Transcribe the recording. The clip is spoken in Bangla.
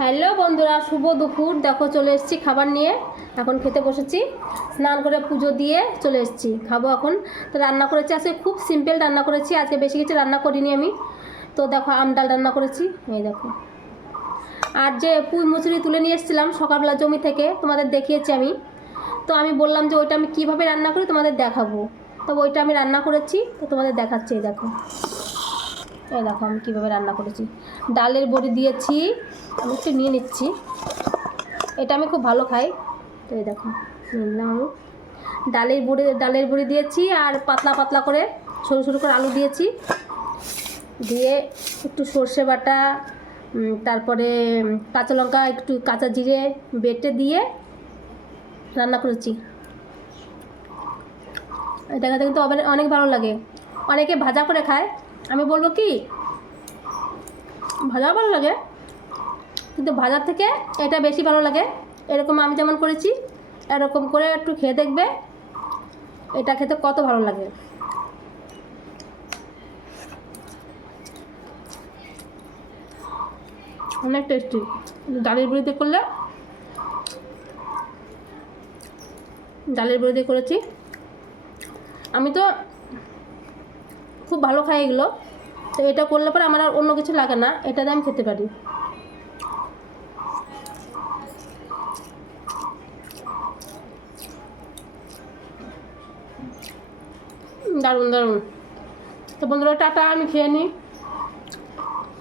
হ্যালো বন্ধুরা, শুভ দুপুর। দেখো চলে এসেছি খাবার নিয়ে, এখন খেতে বসেছি। স্নান করে পুজো দিয়ে চলে এসেছি, খাবো এখন। তো রান্না করেছি আজকে, খুব সিম্পল রান্না করেছি আজকে, বেশি কিছু রান্না করিনি আমি। তো দেখো আম ডাল রান্না করেছি, এই দেখো। আর যে পুঁই মুচুরি তুলে নিয়ে এসেছিলাম সকালবেলা জমি থেকে, তোমাদের দেখিয়েছি আমি। তো আমি বললাম যে ওইটা আমি কীভাবে রান্না করি তোমাদের দেখাবো। তো ওইটা আমি রান্না করেছি, তো তোমাদের দেখাচ্ছি। এই দেখো, এই দেখো আমি কীভাবে রান্না করেছি। ডালের বড়ি দিয়েছি, আমি একটু নিয়ে নিচ্ছি, এটা আমি খুব ভালো খাই। তো এই দেখো নিলাম আমি। ডালের বড়ি দিয়েছি, আর পাতলা পাতলা করে সরু সরু করে আলু দিয়েছি, দিয়ে একটু সর্ষে বাটা, তারপরে কাঁচা লঙ্কা, একটু কাঁচা জিরে বেটে দিয়ে রান্না করেছি। এটা খেতে কিন্তু অনেক ভালো লাগে। অনেকে ভাজা করে খায়, আমি বলবো কি ভাজাও ভালো লাগে, কিন্তু ভাজার থেকে এটা বেশি ভালো লাগে। এরকম আমি যেমন করেছি এরকম করে একটু খেয়ে দেখবে, এটা খেতে কত ভালো লাগে। অনেক টেস্টি। ডালের বড়ি দিয়ে করলে, ডালের বড়ি দিয়ে করেছি আমি, তো খুব ভালো খাই এগুলো। তো এটা করলে পরে আমার আর অন্য কিছু লাগে না, এটাতে আমি খেতে পারি। দারুণ দারুণ। তো বন্ধুরা টাটা, আমি খেয়ে নিই।